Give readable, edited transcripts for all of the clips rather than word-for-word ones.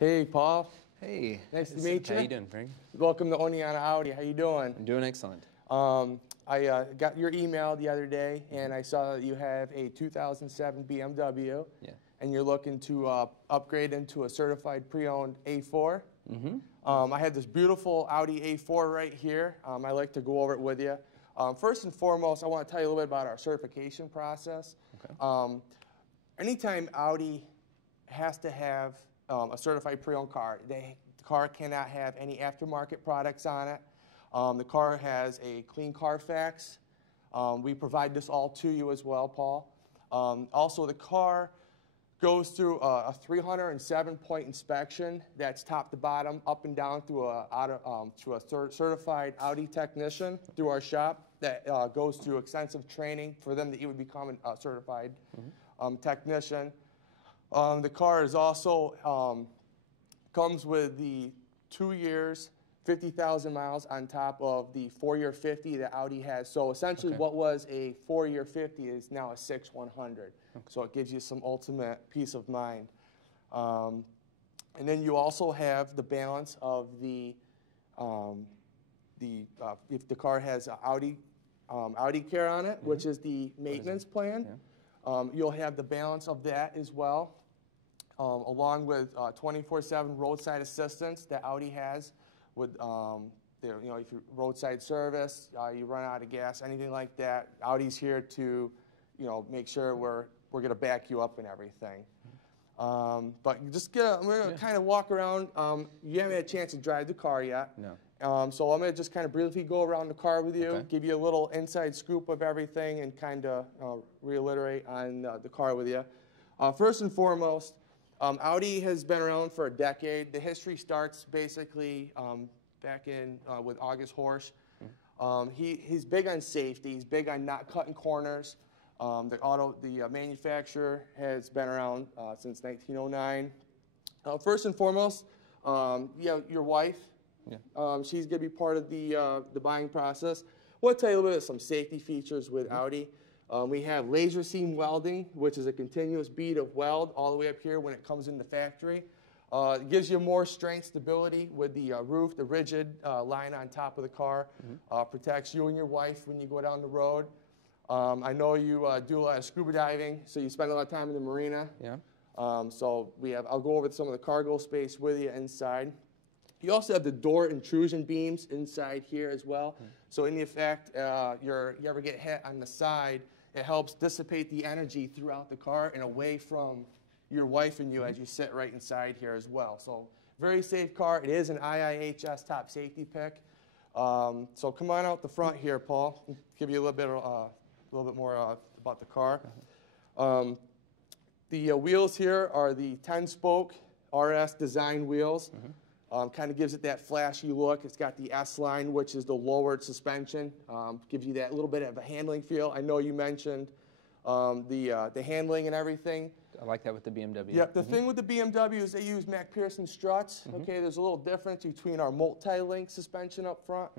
Hey, Paul. Hey. Nice to meet you. How you doing, Frank? Welcome to Oneana Audi. How you doing? I'm doing excellent. I got your email the other day, and I saw that you have a 2007 BMW, Yeah. and you're looking to upgrade into a certified pre-owned A4. Mm-hmm. I have this beautiful Audi A4 right here. I like to go over it with you. First and foremost, I want to tell you a little bit about our certification process. Okay. Anytime Audi has to have a certified pre-owned car, the car cannot have any aftermarket products on it. The car has a clean Carfax. We provide this all to you as well, Paul. Also, the car goes through a 307-point inspection. That's top to bottom, up and down through a certified Audi technician through our shop that goes through extensive training for them to even become a certified technician. The car is also comes with the 2 years, 50,000 miles on top of the 4-year 50 that Audi has. So essentially what was a 4-year 50 is now a 6/100. So it gives you some ultimate peace of mind. And then you also have the balance of if the car has Audi Care on it, which is the maintenance plan. Yeah. You'll have the balance of that as well, along with 24/7 roadside assistance that Audi has. With if you roadside service, you run out of gas, anything like that, Audi's here to, make sure we're going to back you up and everything. But we're going to kind of walk around. You haven't had a chance to drive the car yet. No. So I'm going to just kind of briefly go around the car with you, give you a little inside scoop of everything, and kind of reiterate on the car with you. First and foremost, Audi has been around for a decade. The history starts basically back in with August Horsch. He's big on safety. He's big on not cutting corners. The manufacturer has been around since 1909. First and foremost, your wife. Yeah. She's going to be part of the buying process. We'll tell you a little bit of some safety features with Audi. We have laser seam welding, which is a continuous bead of weld all the way up here when it comes in the factory. It gives you more strength, stability with the roof, the rigid line on top of the car. Protects you and your wife when you go down the road. I know you do a lot of scuba diving, so you spend a lot of time in the marina. Yeah. I'll go over some of the cargo space with you inside. You also have the door intrusion beams inside here as well. So in the effect you ever get hit on the side, it helps dissipate the energy throughout the car and away from your wife and you as you sit right inside here as well. So very safe car. It is an IIHS top safety pick. So come on out the front here, Paul. I'll give you a little bit more about the car. The wheels here are the 10-spoke RS design wheels. Kind of gives it that flashy look. It's got the S-line, which is the lowered suspension. Gives you that little bit of a handling feel. I know you mentioned the handling and everything. I like that with the BMW. Yep. The thing with the BMW is they use MacPherson struts. Okay. There's a little difference between our multi-link suspension up front.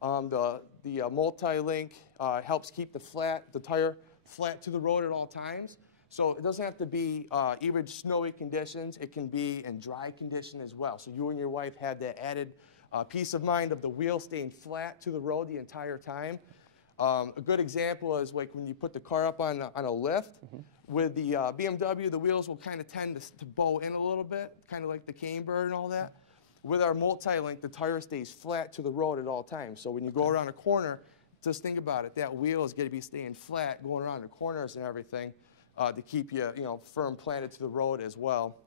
The multi-link helps keep the tire flat to the road at all times. So it doesn't have to be even snowy conditions. It can be in dry condition as well. So you and your wife have that added peace of mind of the wheel staying flat to the road the entire time. A good example is like when you put the car up on a lift. With the BMW, the wheels will kind of tend to bow in a little bit, kind of like the Camembert and all that. With our multi-link, the tire stays flat to the road at all times. So when you go around a corner, just think about it. That wheel is going to be staying flat going around the corners and everything. To keep you, firm planted to the road as well.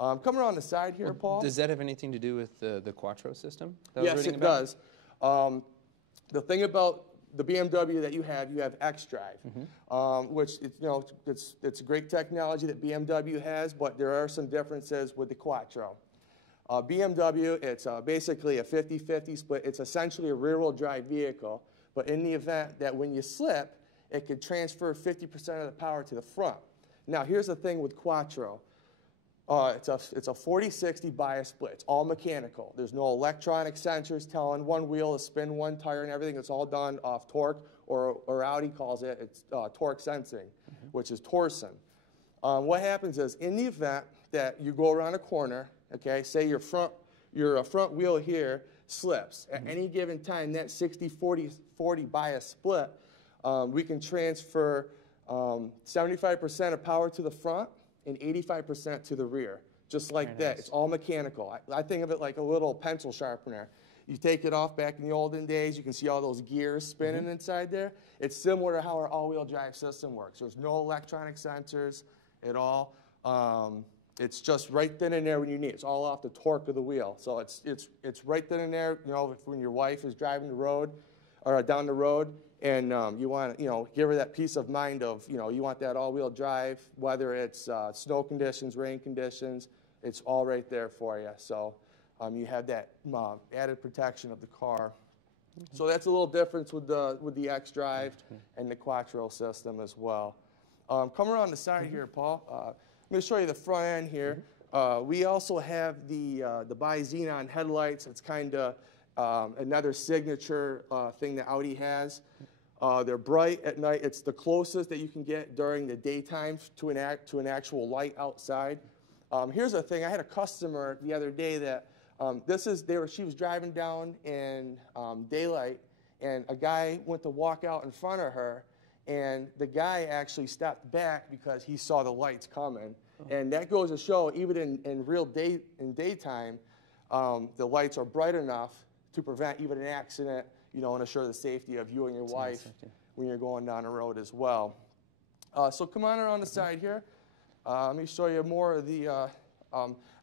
Coming around the side here, Paul. Does that have anything to do with the Quattro system? Yes, it does. The thing about the BMW that you have xDrive, which it's a great technology that BMW has, but there are some differences with the Quattro. BMW, it's basically a 50-50 split. It's essentially a rear-wheel drive vehicle, but in the event that when you slip, it could transfer 50% of the power to the front. Now, here's the thing with Quattro. It's a 40-60 bias split. It's all mechanical. There's no electronic sensors telling one wheel to spin one tire and everything. It's all done off torque, or Audi calls it, it's torque sensing, which is torsion. What happens is, in the event that you go around a corner, okay, say your front wheel here slips. At any given time, that 60-40 bias split, we can transfer 75% of power to the front and 85% to the rear, just like that. It's all mechanical. I think of it like a little pencil sharpener. You take it off. Back in the olden days, you can see all those gears spinning inside there. It's similar to how our all-wheel drive system works. There's no electronic sensors at all. It's just right then and there when you need it. It's all off the torque of the wheel. So it's right then and there. You know, when your wife is driving the road or down the road, and you want to, give her that peace of mind of, you want that all-wheel drive, whether it's snow conditions, rain conditions, it's all right there for you. So you have that added protection of the car. So that's a little difference with the X-Drive and the Quattro system as well. Come around the side here, Paul. I'm going to show you the front end here. We also have the bi-xenon headlights. It's kind of another signature thing that Audi has. They're bright at night. It's the closest that you can get during the daytime to an actual light outside. Here's the thing. I had a customer the other day that she was driving down in daylight, and a guy went to walk out in front of her, and the guy actually stepped back because he saw the lights coming. And that goes to show, even in daytime, the lights are bright enough to prevent even an accident, and assure the safety of you and your wife when you're going down the road as well. So come on around the side here. Let me show you more of the.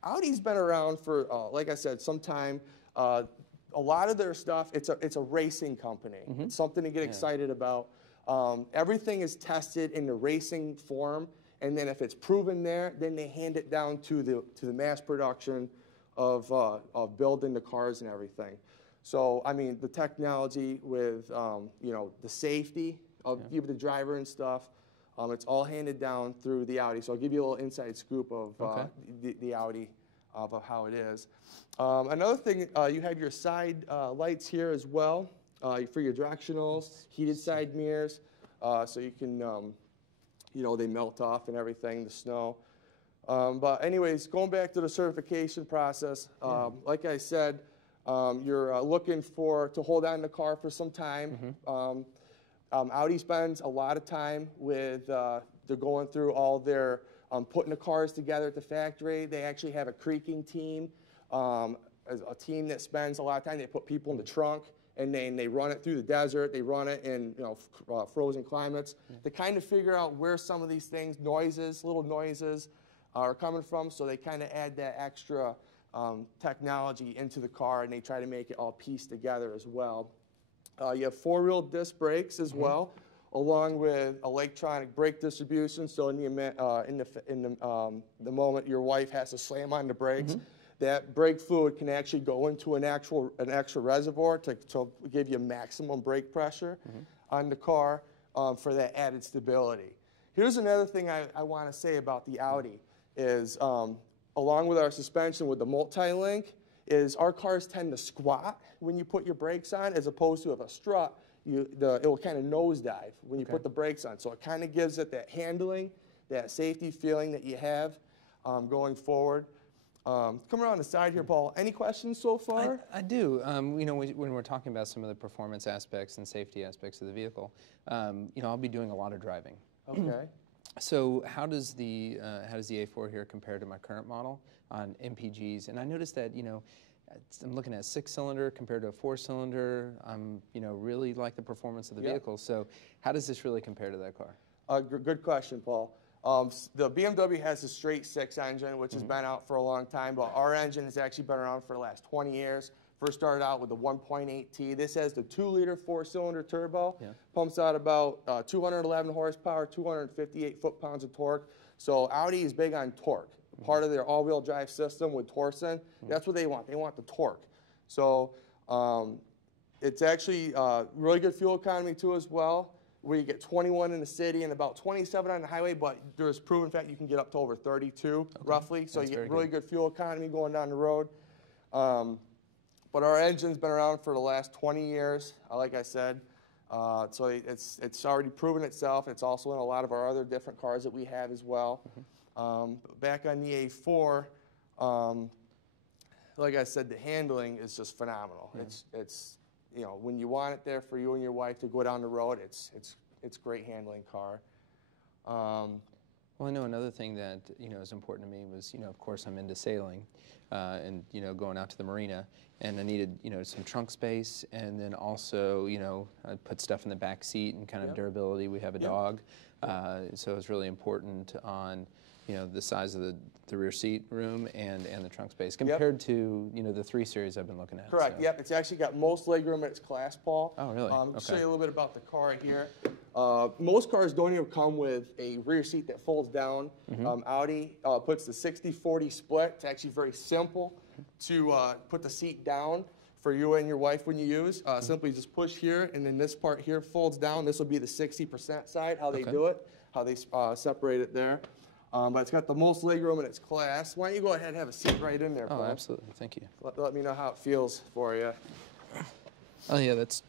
Audi's been around for, like I said, some time. A lot of their stuff, it's a racing company. It's something to get excited about. Everything is tested in the racing form, and then if it's proven there, then they hand it down to the mass production of building the cars and everything. So I mean, the technology with the safety of even the driver and stuff. It's all handed down through the Audi. So I'll give you a little inside scoop of the Audi, of how it is. Another thing, you have your side lights here as well for your directionals, heated side mirrors, so you can, they melt off and everything, the snow. But anyways, going back to the certification process, like I said, you're looking to hold on to the car for some time. Audi spends a lot of time with, they're going through all their, putting the cars together at the factory. They actually have a creaking team, a team that spends a lot of time. They put people in the trunk, and then they run it through the desert. They run it in frozen climates to kind of figure out where some of these things, little noises, are coming from. So they kind of add that extra technology into the car, and they try to make it all pieced together as well. You have four-wheel disc brakes as well, along with electronic brake distribution. So in the moment your wife has to slam on the brakes, that brake fluid can actually go into an extra reservoir to give you maximum brake pressure on the car for that added stability. Here's another thing I want to say about the Audi is, along with our suspension with the multi-link, is our cars tend to squat when you put your brakes on, as opposed to if a strut, it will kind of nosedive when you put the brakes on. So it kind of gives it that handling, that safety feeling that you have going forward. Come around the side here, Paul. Any questions so far? I do. When we're talking about some of the performance aspects and safety aspects of the vehicle, I'll be doing a lot of driving. Okay. So how does the A4 here compare to my current model on MPGs? And I noticed that, I'm looking at a 6-cylinder compared to a 4-cylinder. Really like the performance of the vehicle. So how does this really compare to that car? Good question, Paul. The BMW has a straight 6 engine, which has been out for a long time, but our engine has actually been around for the last 20 years. First started out with the 1.8T. This has the 2-liter 4-cylinder turbo. Pumps out about 211 horsepower, 258 foot-pounds of torque. So Audi is big on torque. Part of their all-wheel drive system with Torsen, that's what they want. They want the torque. So it's actually really good fuel economy too as well, where you get 21 in the city and about 27 on the highway, but there's proven fact you can get up to over 32 roughly. So you get really good fuel economy going down the road. But our engine's been around for the last 20 years, like I said. So it's already proven itself. It's also in a lot of our other different cars that we have as well. Back on the A4, like I said, the handling is just phenomenal. Yeah. It's you know, when you want it there for you and your wife to go down the road, it's great handling car. Well, I know another thing that, you know, is important to me was, you know, of course I'm into sailing and, you know, going out to the marina, and I needed, you know, some trunk space, and then also, you know, I'd put stuff in the back seat and kind of durability. We have a dog, so it's really important on, you know, the size of the rear seat room and the trunk space compared to, you know, the 3 Series I've been looking at. Correct. So. Yep. It's actually got most legroom in its class, Paul. Oh, really? I'll Okay. show you a little bit about the car here. Most cars don't even come with a rear seat that folds down. Audi puts the 60-40 split. It's actually very simple to put the seat down for you and your wife when you use. Simply just push here, and then this part here folds down. This will be the 60% side, how they do it, how they separate it there. But it's got the most legroom in its class. Why don't you go ahead and have a seat right in there, Paul? Oh, absolutely. Thank you. Let me know how it feels for you. Oh, yeah, that's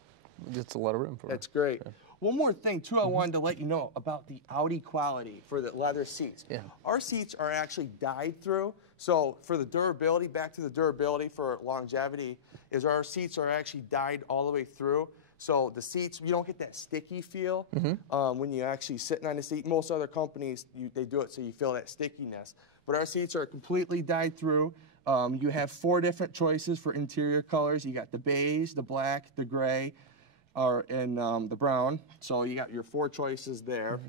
a lot of room for That's great. Okay. One more thing, too, I wanted to let you know about the Audi quality for the leather seats. Yeah. Our seats are actually dyed through. So for the durability, back to the durability for longevity, is our seats are actually dyed all the way through. So the seats, you don't get that sticky feel when you're actually sitting on the seat. Most other companies, they do it so you feel that stickiness. But our seats are completely dyed through. You have 4 different choices for interior colors. You got the beige, the black, the gray, and the brown. So you got your 4 choices there.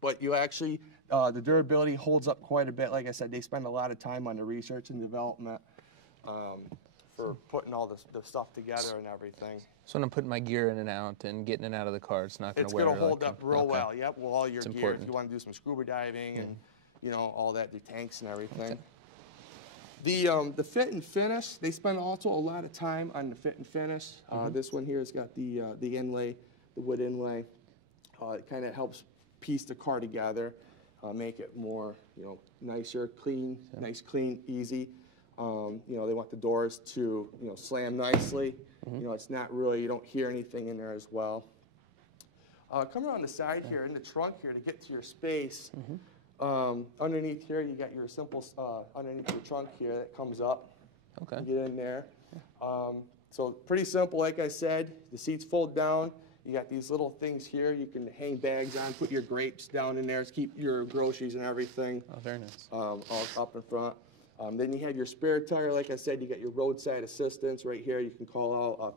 But you actually, the durability holds up quite a bit. Like I said, they spend a lot of time on the research and development for putting all the stuff together and everything. So when I'm putting my gear in and out and getting it out of the car, it's not going to wear. It's going to hold up real well. Yep, with all your gear. Important. If you want to do some scuba diving and you know all that, the tanks and everything. The fit and finish, they spend also a lot of time on the fit and finish. This one here has got the inlay, the wood inlay. It kind of helps piece the car together, make it more, you know, nicer, clean, nice, clean, easy. You know, they want the doors to, you know, slam nicely. You know, it's not really, you don't hear anything in there as well. Come around the side here, in the trunk here, to get to your space. Underneath here, you got your simple, underneath your trunk here that comes up. Okay. Get in there. So pretty simple, like I said. The seats fold down. You got these little things here you can hang bags on, put your grapes down in there to keep your groceries and everything. Oh, very nice. All up in front. Then you have your spare tire. Like I said, you got your roadside assistance right here. You can call out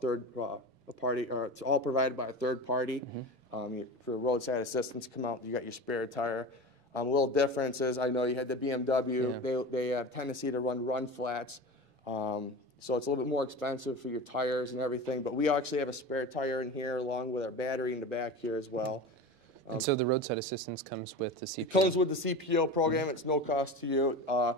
a party, or it's all provided by a third party. For roadside assistance, come out, you got your spare tire. Little differences, I know you had the BMW. They have tendency to run flats. So it's a little bit more expensive for your tires and everything. But we actually have a spare tire in here along with our battery in the back here as well. And so the roadside assistance comes with the CPO? It comes with the CPO program. It's no cost to you. A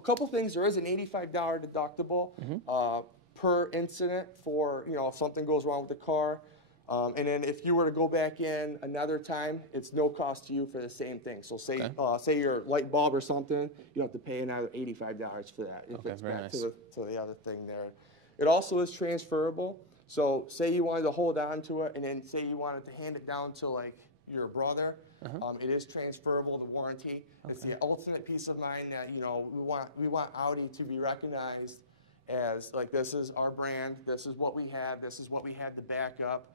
couple things. There is an $85 deductible per incident for, you know, if something goes wrong with the car. And then if you were to go back in another time, it's no cost to you for the same thing. So say say your light bulb or something, you have to pay another $85 for that. If it's back to the other thing there. It also is transferable. So say you wanted to hold on to it, and then say you wanted to hand it down to like your brother. It is transferable to warranty. It's the ultimate peace of mind that, you know, we want Audi to be recognized as like, this is our brand, this is what we have, this is what we had to back up.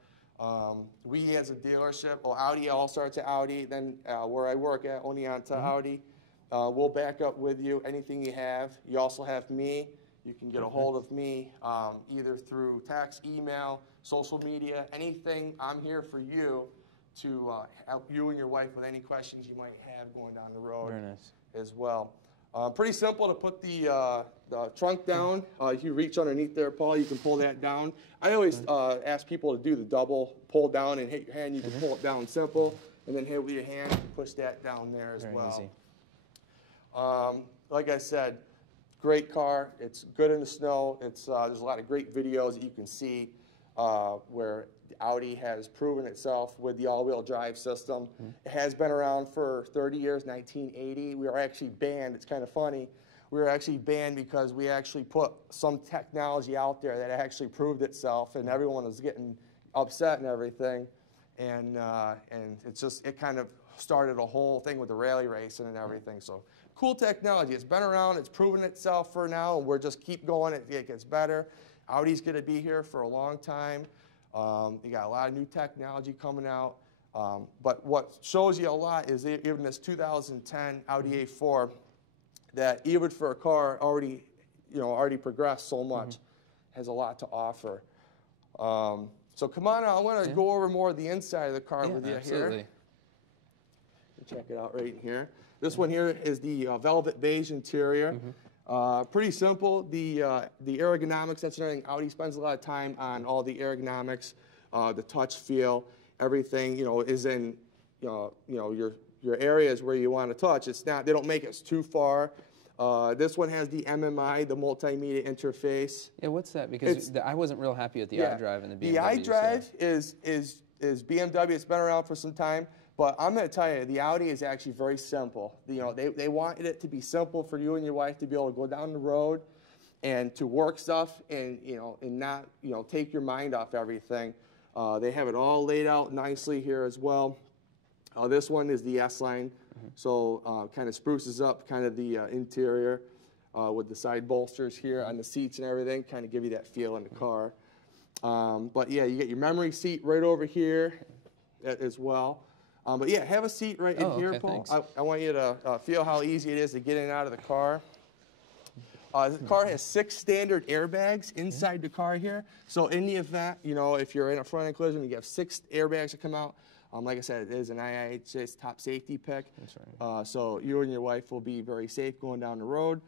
We as a dealership, well, Audi all starts at Audi, then where I work at, Oneonta Audi, we'll back up with you, anything you have. You also have me. You can get a hold of me either through text, email, social media, anything. I'm here for you to help you and your wife with any questions you might have going down the road as well. Pretty simple to put the trunk down. If you reach underneath there, Paul, you can pull that down. I always ask people to do the double pull down and hit your hand. You can pull it down simple, and then hit with your hand, push that down there as well. Easy. Like I said, great car. It's good in the snow. It's there's a lot of great videos that you can see where Audi has proven itself with the all-wheel drive system. It has been around for 30 years, 1980. We were actually banned. It's kind of funny. We were actually banned because we actually put some technology out there that actually proved itself, and everyone was getting upset and everything. And it's just, it kind of started a whole thing with the rally racing and everything. So cool technology. It's been around. It's proven itself for now, and we're just keep going. It gets better. Audi's going to be here for a long time. You got a lot of new technology coming out. But what shows you a lot is even this 2010 Audi A4, that even for a car already progressed so much, has a lot to offer. So come on out. I want to go over more of the inside of the car with you here. Check it out right in here. This one here is the velvet beige interior. Pretty simple. The ergonomics, that's another thing. Audi spends a lot of time on all the ergonomics, the touch feel, everything. Is in your areas where you want to touch. It's not. They don't make it too far. This one has the MMI, the multimedia interface. Yeah, what's that? Because I wasn't real happy with the iDrive and the BMW. The iDrive is BMW. It's been around for some time. But I'm going to tell you, the Audi is actually very simple. They wanted it to be simple for you and your wife to be able to go down the road and to work stuff and not take your mind off everything. They have it all laid out nicely here as well. This one is the S-Line, so kind of spruces up kind of the interior with the side bolsters here on the seats and everything, kind of give you that feel in the car. But yeah, you get your memory seat right over here as well. But yeah, have a seat right in here, Paul. I want you to feel how easy it is to get in and out of the car. The car has 6 standard airbags inside the car here. So in the event, if you're in a front-end collision, you have 6 airbags that come out. Like I said, it is an IIHS top safety pick. That's right. So you and your wife will be very safe going down the road.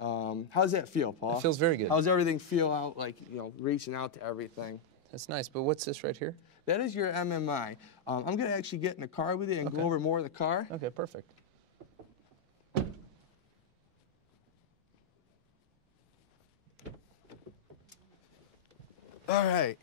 How does that feel, Paul? It feels very good. How does everything feel out, like, reaching out to everything? That's nice. But what's this right here? That is your MMI. I'm going to actually get in the car with you and go over more of the car. Okay, perfect. All right.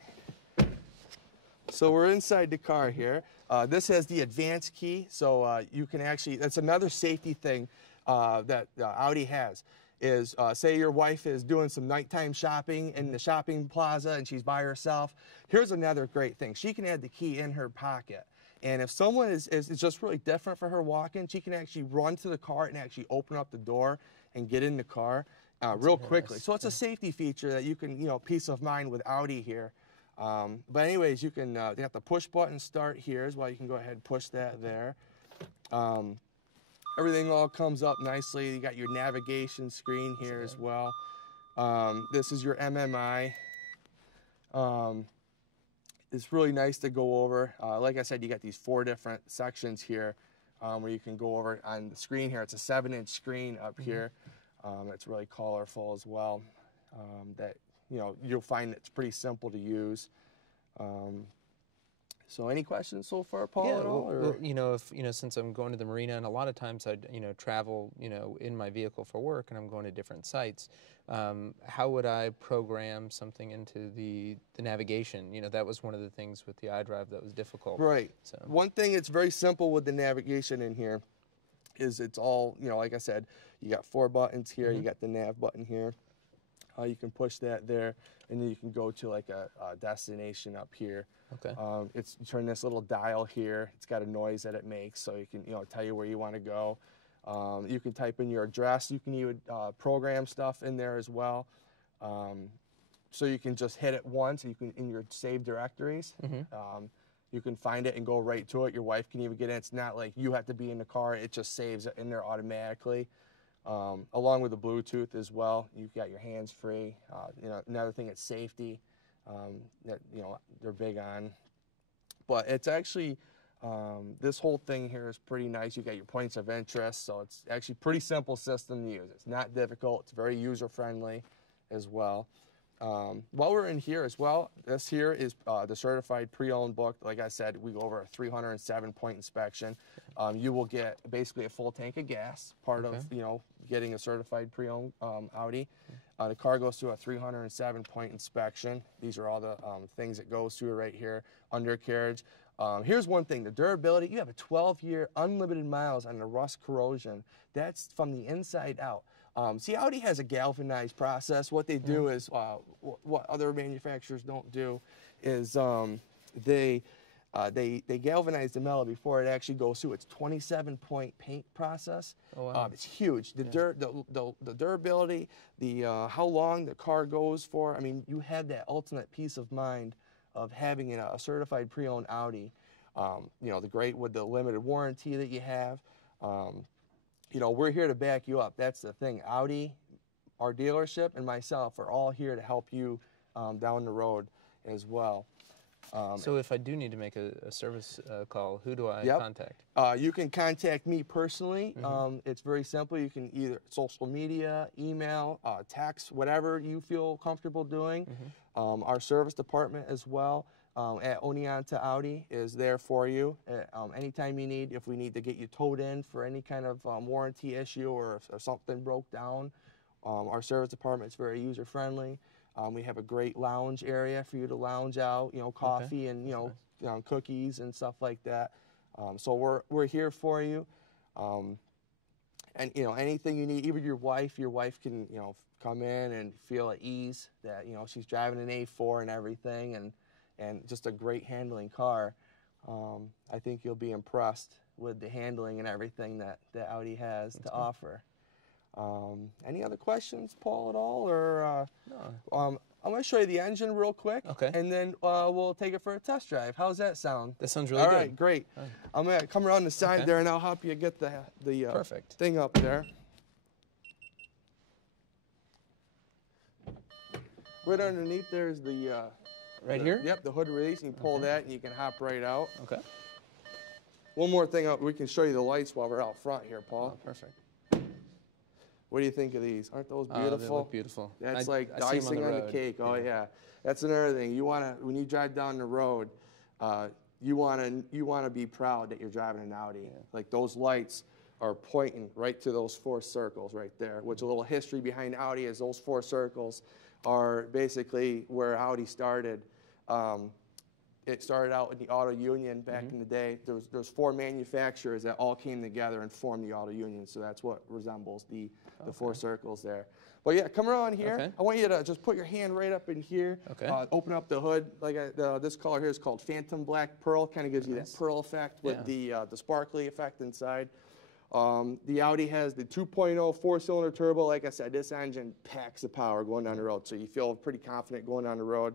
So we're inside the car here. This has the advanced key, so you can actually, that's another safety thing that Audi has, is say your wife is doing some nighttime shopping in the shopping plaza and she's by herself. Here's another great thing. She can add the key in her pocket. And if someone is just really different for her walking, she can actually run to the car and actually open up the door and get in the car real quickly. So it's a safety feature that you can, peace of mind with Audi here. But anyways, you can, you have the push button start here as well. You can go ahead and push that there. Everything all comes up nicely. You got your navigation screen here as well. This is your MMI. It's really nice to go over. Like I said, you got these 4 different sections here where you can go over on the screen here. It's a 7-inch screen up here. It's really colorful as well. That you'll find it's pretty simple to use. So any questions so far, Paul, at all? Well, since I'm going to the marina, and a lot of times I, travel, in my vehicle for work, and I'm going to different sites, how would I program something into the navigation? That was one of the things with the iDrive that was difficult. Right. So one thing that's very simple with the navigation in here is it's all, like I said, you got 4 buttons here, you got the nav button here. You can push that there, and then you can go to like a destination up here. Okay. You turn this little dial here. It's got a noise that it makes, so you can tell you where you want to go. You can type in your address. You can even program stuff in there as well. So you can just hit it once. You can in your saved directories. You can find it and go right to it. Your wife can even get in. It's not like you have to be in the car. It just saves it in there automatically. Along with the Bluetooth as well. You've got your hands free. Another thing is safety that they're big on. But it's actually this whole thing here is pretty nice. You got your points of interest, so it's actually a pretty simple system to use. It's not difficult. It's very user friendly as well. While we're in here as well, this here is the certified pre-owned book. Like I said, we go over a 307-point inspection. You will get basically a full tank of gas, part of getting a certified pre-owned Audi. The car goes through a 307-point inspection. These are all the things it goes through right here. Undercarriage. Here's one thing, the durability. You have a 12-year unlimited miles on the rust corrosion. That's from the inside out. See, Audi has a galvanized process. What they do is, what other manufacturers don't do, is they they galvanize the metal before it actually goes through its 27-point paint process. Oh, wow. It's huge. The durability, how long the car goes for. I mean, you had that ultimate peace of mind of having a certified pre-owned Audi. You know, with the limited warranty that you have. You know, we're here to back you up. That's the thing. Audi, our dealership, and myself are all here to help you down the road as well. So if I do need to make a service call, who do I contact? You can contact me personally. It's very simple. You can either social media, email, text, whatever you feel comfortable doing. Our service department as well at Oneonta Audi is there for you. Anytime you need, if we need to get you towed in for any kind of warranty issue or if something broke down, our service department is very user-friendly. We have a great lounge area for you to lounge out, you know, coffee and, you know, cookies and stuff like that. So we're here for you. And, you know, anything you need, even your wife can, you know, come in and feel at ease that, you know, she's driving an A4 and everything and just a great handling car. I think you'll be impressed with the handling and everything that Audi has to offer. Any other questions, Paul, at all? Or no. I'm going to show you the engine real quick, and then we'll take it for a test drive. How's that sound? That sounds really good. All right, great. Right. I'm going to come around the side there, and I'll help you get the Perfect. thing up there. Right underneath there's the... right here? Yep, the hood release, and you pull that, and you can hop right out. Okay. One more thing, we can show you the lights while we're out front here, Paul. Oh, perfect. What do you think of these? Aren't those beautiful? They look beautiful. That's like icing on the cake. Oh yeah. That's another thing. When you drive down the road, you wanna be proud that you're driving an Audi. Yeah. Like those lights are pointing right to those 4 circles right there. Which a little history behind Audi is those 4 circles are basically where Audi started. It started out in the Auto Union back in the day. There's 4 manufacturers that all came together and formed the Auto Union, so that's what resembles the 4 circles there. But yeah, come around here. I want you to just put your hand right up in here. Open up the hood. Like this color here is called Phantom Black Pearl. Kind of gives you that pearl effect with the sparkly effect inside. The Audi has the 2.0 4-cylinder turbo. Like I said, this engine packs the power going down the road, so you feel pretty confident going down the road.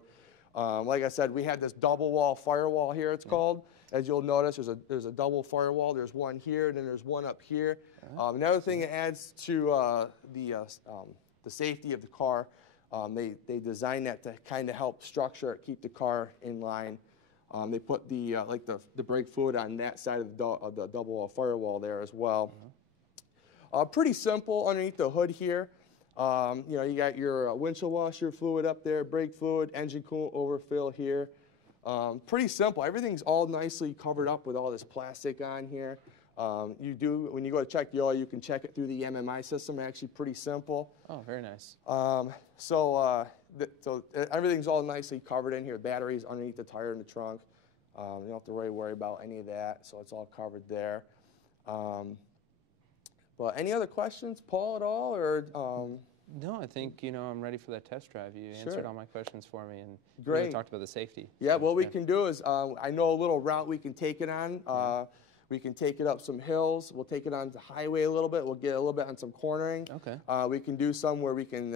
Like I said, we had this double wall firewall here, it's called. As you'll notice, there's a double firewall. There's one here, and then there's one up here. Another thing that adds to the safety of the car, they designed that to kind of help structure it, keep the car in line. They put the brake fluid on that side of the double wall firewall there as well. Pretty simple underneath the hood here. You know, you got your windshield washer fluid up there, brake fluid, engine coolant overfill here. Pretty simple. Everything's all nicely covered up with all this plastic on here. When you go to check the oil, you can check it through the MMI system. Actually, pretty simple. Oh, very nice. So everything's all nicely covered in here. Batteries underneath the tire in the trunk. You don't have to really worry about any of that. So it's all covered there. But any other questions, Paul, at all, or? No, I think I'm ready for that test drive. You answered all my questions for me, and we talked about the safety. Yeah, what we can do is I know a little route we can take it on. We can take it up some hills. We'll take it on the highway a little bit. We'll get a little bit on some cornering. We can do some where we can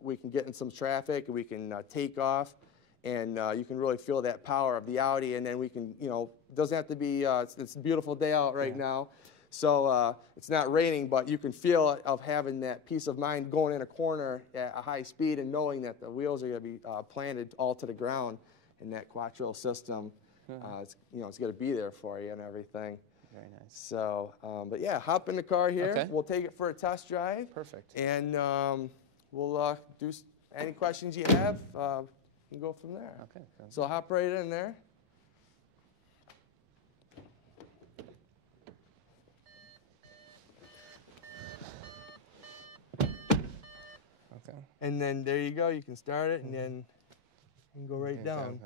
we can get in some traffic and we can take off, and you can really feel that power of the Audi. And then we can it doesn't have to be it's a beautiful day out right now. So it's not raining, but you can feel of having that peace of mind going in a corner at a high speed and knowing that the wheels are going to be planted all to the ground in that quattro system. It's going to be there for you and everything. Very nice. So, but yeah, hop in the car here. We'll take it for a test drive. Perfect. And we'll do any questions you have. You can go from there. Okay. So hop right in there. And then there you go. You can start it, and then you can go right down.